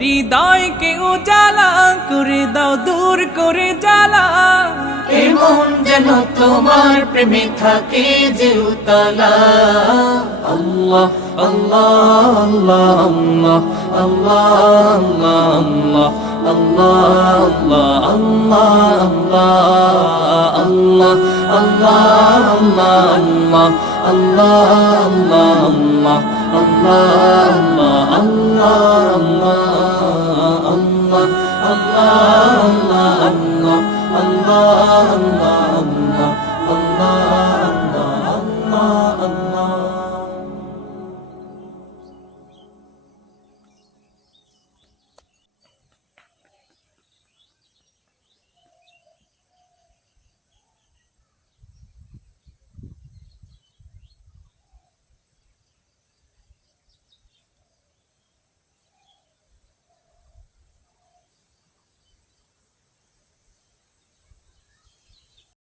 হৃদয়কে উজালা করে দাও, দূর করে জ্বালা। এমন যেন তোমার প্রেমে থাকে যে উতলা। আল্লাহ আল্লাহ আল্লাহ আল্লাহ আল্লাহ আল্লাহ আল্লাহ আল্লাহ আল্লাহ আল্লাহ আল্লাহ আল্লাহ আল্লাহ আল্লাহ আল্লাহ আল্লাহ আল্লাহ আল্লাহ আল্লাহ